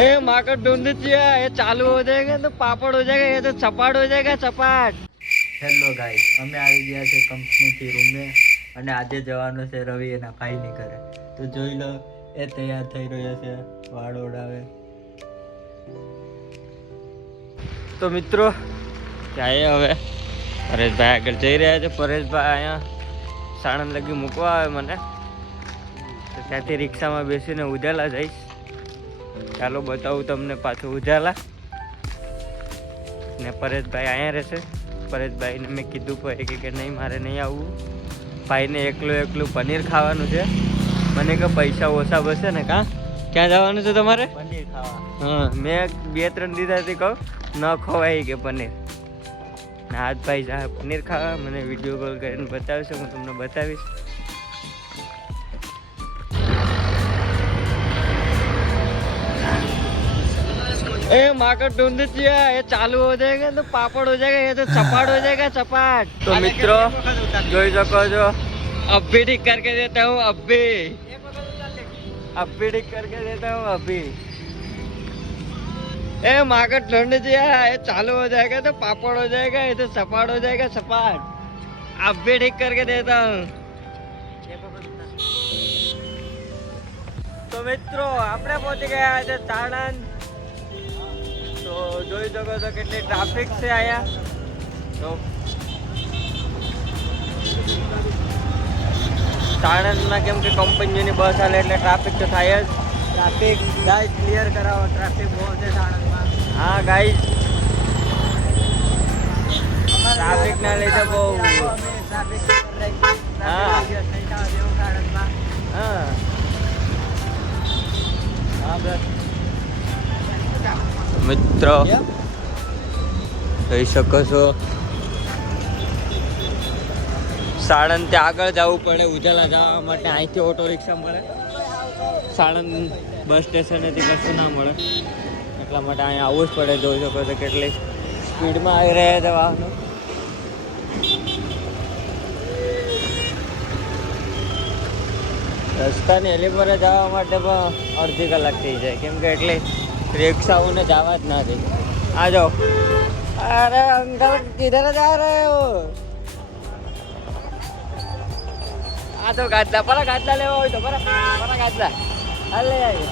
ए माँ का ढूंढ चाहिए, ये चालू हो जाएगा तो पापड़ हो जाएगा, ये तो चपाट हो जाएगा चपाट। હેલો ગાઈસ, અમે આવી ગયા છે કંપનીથી રૂમે અને આજે જવાનું છે રવિ એના ભાઈની ઘરે. તો જોઈ લો, એ તૈયાર થઈ રહ્યો છે, વાળ ઓડાવે. તો મિત્રો જાય હવે પરેશભાઈ આગળ જઈ રહ્યા છે. પરેશભાઈ અહીંયા સાણંદ લગી મૂકવા આવે મને, તો ત્યાંથી રિક્ષામાં બેસીને ઉજાલા જઈશ. ચાલો બતાવું તમને પાછું ઉજાલા. ને પરેશભાઈ અહીંયા રહેશે. પરેશભાઈને મેં કીધું પડે કે નહીં, મારે નહીં આવવું. ભાઈને એકલું પનીર ખાવાનું છે. મને કે પૈસા ઓછા બસે ને. ક્યાં જવાનું છે તમારે? પનીર ખાવા. હા, મેં 2-3 દીધાથી કહું ન ખવાય કે પનીર. આજ ભાઈ જા પનીર ખાવા. મને વિડીયો કોલ કરીને બતાવશે, હું તમને બતાવીશ. ए माँ का ढूंढ चाहिए, ये चालू हो जाएगा तो पापड़ हो जाएगा, ये तो चपाट हो जाएगा चपाट. तो मित्रों જોઈ શકો છો, अब भी ठीक करके देता हूँ. अब भी ठीक करके देता हूँ. अभी ए माँ का ढूंढ चाहिए, ये चालू हो जाएगा तो पापड़ हो जाएगा, ये तो चपाट हो जाएगा चपाट. अब भी ठीक करके देता हूँ. तो मित्रों આપણે પહોંચી ગયા છે સાણંદ. તો જોઈ શકો છો કેટલી ટ્રાફિક છે અહીંયા. તો સાણંદમાં કેમ કે કંપનીની બસ હાલે એટલે ટ્રાફિક તો થાય જ. ટ્રાફિક ગાઈસ ક્લિયર કરાવો, ટ્રાફિક બહુ છે સાણંદમાં. હા ગાઈસ, ટ્રાફિક ના લીધે બહુ. હા હા મિત્રો જોઈ શકો છો, સાણંદ થી આગળ જવું પડે ઉજાલા જવા માટે. અહીંથી ઓટો રિક્ષા મળે, સાણંદ બસ સ્ટેશનેથી કશું ના મળે, એટલા માટે અહીંયા આવવું જ પડે. જોઈ શકો છો કેટલી સ્પીડમાં આવી રહ્યા છે વાહનો. રસ્તાની હેલી પર જવા માટે પણ અડધી કલાક થઈ જાય, કેમ કે એટલી रिक्शाओं जावा ज ना दे. आ जाओ. अरे अंकल किधर जा रहे हो? आ तो गाजला पर गाजला ले हो तो पर गाजला अले आइए.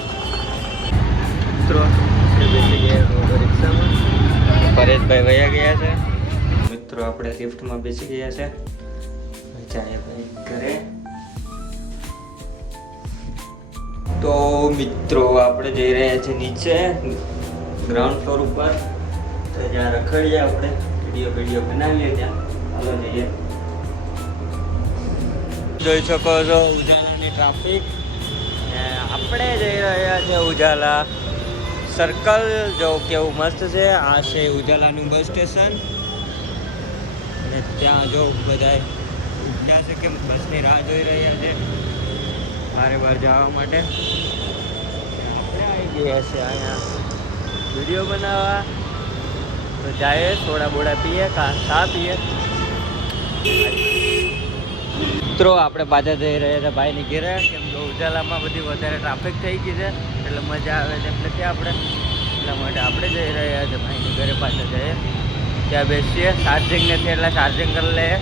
મિત્રો બેસી ગયા ઓટો રિક્ષામાં. પરેશભાઈ વયા ગયા છે. મિત્રો આપણે લિફ્ટમાં બેસી ગયા છે. જાય ભાઈ ઘરે. તો મિત્રો આપણે જઈ રહ્યા છીએ નીચે ગ્રાઉન્ડ ફ્લોર ઉપર. તો જ્યાં રખડીએ આપણે, વિડીયો બનાવીએ ત્યાં. ચાલો જઈએ. જોઈ શકો છો ઉજાલાની ટ્રાફિક. આપણે જઈ રહ્યા છીએ ઉજાલા સર્કલ. જો કેવું મસ્ત છે. આ છે ઉજાલાનું બસ સ્ટેશન. અને ત્યાં જો બધા ઉભ્યા છે કે બસની રાહ જોઈ રહ્યા છે બારે બાર જવા માટે. આપણે આવી ગયા છે અહીંયા વિડીયો બનાવવા. તો જાય સોડા બોડા પીએ, ચા પીએ. મિત્રો આપણે પાછા જઈ રહ્યા હતા ભાઈની ઘેરે, કેમ કે ઉજાલામાં બધી વધારે ટ્રાફિક થઈ ગઈ છે એટલે મજા આવે છે એટલે ત્યાં આપણે, એટલા માટે આપણે જઈ રહ્યા છીએ ભાઈની ઘરે. પાછા જઈએ ત્યાં બેસીએ, ચાર્જિંગ નથી એટલે ચાર્જિંગ કરી લઈએ.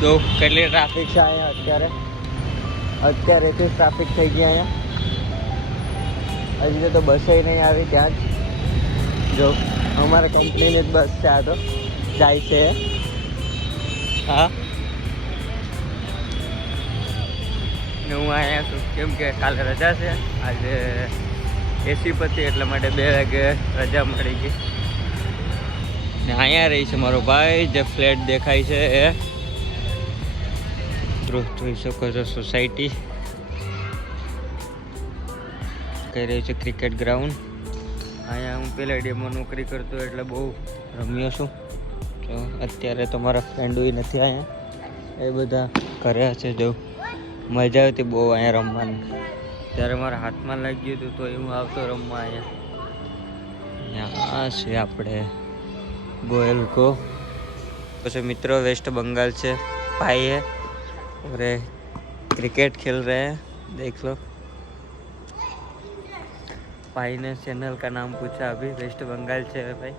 તો કેટલી ટ્રાફિક છે અહીંયા અત્યારેથી ટ્રાફિક થઈ ગયા અહીંયા. હજી તો બસે નહીં આવી. ત્યાં જ જો અમારા કંપનીની જ બસ છે. આ તો જાય છે. હા, ને હું અહીંયા છું કેમ કે કાલે રજા છે. આજે એસી પતિ એટલા માટે 2 વાગે રજા મળી ગઈ. ને અહીંયા રહી છે મારો ભાઈ. જે ફ્લેટ દેખાય છે એ જોઈ શકો છો સોસાયટી. કહી રહ્યું છે ક્રિકેટ ગ્રાઉન્ડ. અહીંયા હું પેલા ડેમમાં નોકરી કરતો એટલે બહુ રમ્યો છું. તો અત્યારે તો મારા ફ્રેન્ડોય નથી અહીંયા, એ બધા ઘરે છે. જો મજા આવતી બહુ અહીંયા રમવાની. ત્યારે મારા હાથમાં લાગી ગયું હતું તો હું આવતો રમવા અહીંયા. આ છે આપણે गोयल को. પછી મિત્રો વેસ્ટ બંગાल से भाई है और क्रिकेट खेल रहे हैं, देख लो. भाई ने चैनल का नाम पूछा, अभी वेस्ट बंगाल से है भाई।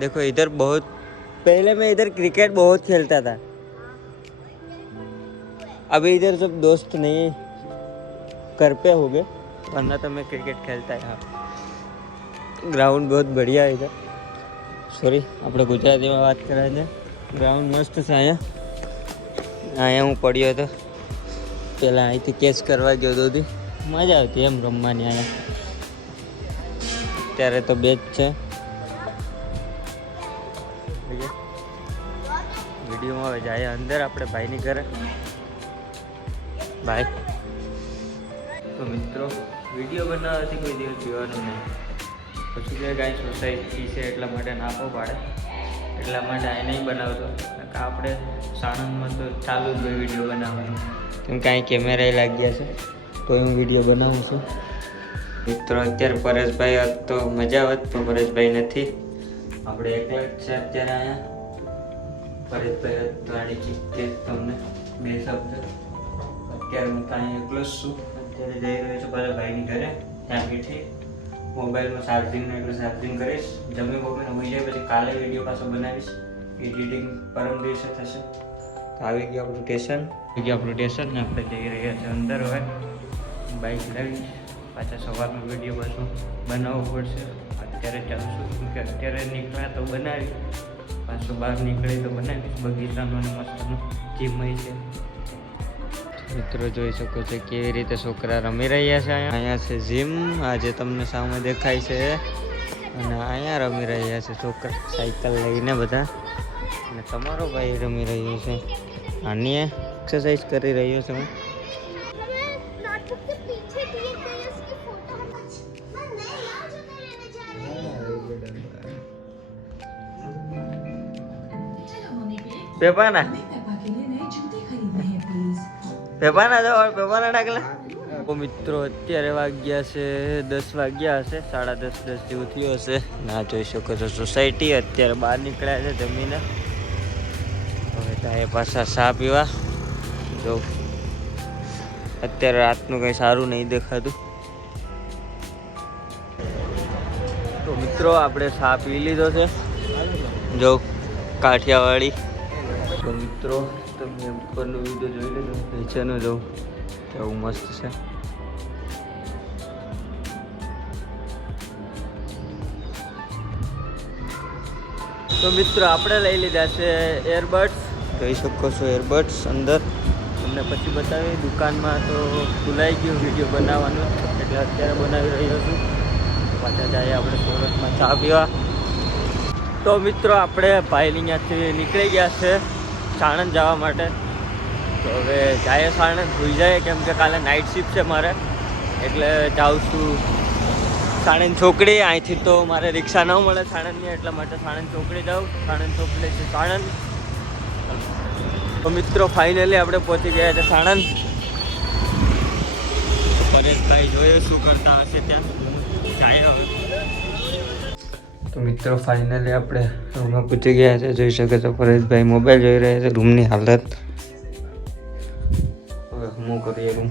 देखो इधर बहुत, पहले मैं इधर क्रिकेट बहुत खेलता था, अभी इधर सब दोस्त नहीं घर पे हो गए, वरना तो मैं क्रिकेट खेलता है। यहाँ ग्राउंड बहुत बढ़िया है इधर, सॉरी આપણે ગુજરાતીમાં વાત કરે છે। ગ્રાઉન્ડ મસ્ત છે અહીંયા હું પડ્યો હતો પહેલાં, અહીંથી કેચ કરવા ગયો હતો, મજા આવતી એમ રમવાની અહીંયા। અત્યારે તો બેચ છે। વિડીયોમાં હવે જાય અંદર આપણે ભાઈની ઘરે। ભાઈ તો મિત્રો વિડીયો બનાવવાથી કોઈ દિવસ પીવાનું નહીં, પછી કે કાંઈ સોસાયટી છે એટલા માટે નાખવો પડે, એટલા માટે આ નહીં બનાવતો। આપણે સાણંદમાં તો ચાલુ જ હોય વિડીયો બનાવવાનું, કેમ કે અહીં કેમેરા લાગ્યા છે તો હું વિડીયો બનાવું છું। મિત્રો અત્યારે પરેશભાઈ હોત તો મજા આવત, પણ પરેશભાઈ નથી, આપણે એકલા જ છે અત્યારે અહીંયા। પરેશભાઈ હોત તો આની ચીજે તમને બે શબ્દ, અત્યારે હું કાંઈ એકલો જ છું। અત્યારે જઈ રહ્યો છું પરેશભાઈની ઘરે, ત્યાં બેઠી મોબાઈલમાં ચાર્જિંગનું એટલું ચાર્જિંગ કરીશ, જમી બમીને હોઈ જાય પછી કાલે વિડીયો પાછો બનાવીશ, એડિટિંગ પરમ દિવસે થશે। તો આવી ગયું આપણું સ્ટેશન, ને આપણે જઈ રહ્યા છીએ અંદર। હવે બાઇક લાવી પાછા સવારનો વિડીયો પાછું બનાવવો પડશે। અત્યારે ચાલશું, કેમ કે અત્યારે નીકળ્યા તો બનાવી, પાછું બહાર નીકળી તો બનાવીશ। બગીચાનો ને મસ્તનો જીમ છે મિત્રો, જોઈ શકો છો કેવી રીતે છોકરા રમી રહ્યા છે। અહીંયા છે જીમ, આજે તમને સામે દેખાય છે, અને અહીંયા રમી રહ્યા છે છોકરા સાયકલ લઈને બધા, અને તમારો ભાઈ રમી રહ્યો છે, આની એક્સરસાઇઝ કરી રહ્યો છે। હું પેપાના જાઓ, પેપાના ડાકલા। તો મિત્રો અત્યારે વાગ્યા છે 10 વાગ્યા હશે, 10:30 જેવું થયો હશે। ના જોઈ શકો છો સોસાયટી, અત્યારે બહાર નીકળ્યા છે જમીને, હવે ત્યાં પાછા ચા પીવા જો। અત્યારે રાતનું કંઈ સારું નહીં દેખાતું। તો મિત્રો આપણે ચા પી લીધો છે જો, કાઠિયાવાડી। તો મિત્રો તમે ઉપરનો વિડીયો જોઈ લેજો, નીચેનો જોઉં કેવું મસ્ત છે। તો મિત્રો આપણે લઈ લીધા છે એરબડ્સ, જોઈ શકો છો એરબડ્સ અંદર, તમને પછી બતાવી। દુકાનમાં તો ભૂલાઈ ગયું વિડીયો બનાવવાનું, એટલે અત્યારે બનાવી રહ્યો છું। પાછા જાય આપણે સુરતમાં ચા પીવા। તો મિત્રો આપણે ભાઈ અહીંયાથી નીકળી ગયા છે સાણંદ જવા માટે। તો હવે જાય સાણંદ, ભૂઈ જાય, કેમ કે કાલે નાઇટ શિફ્ટ છે મારે, એટલે જાઉં છું સાણંદ ચોકડી। અહીંથી તો મારે રિક્ષા ન મળે સાણંદની, એટલા માટે સાણંદ ચોકડી જાઉં। સાણંદ ચોકડી છે સાણંદ। તો મિત્રો ફાઇનલી આપણે પહોંચી ગયા છે સાણંદ। પરેશભાઈ જોઈએ શું કરતા હશે ત્યાં, જાય હવે। તો મિત્રો ફાઇનલી આપણે રૂમમાં પહોંચી ગયા છે, જોઈ શકે છો પરેશભાઈ મોબાઈલ જોઈ રહ્યા છે, રૂમની હાલત। હવે હું કરીએ રૂમ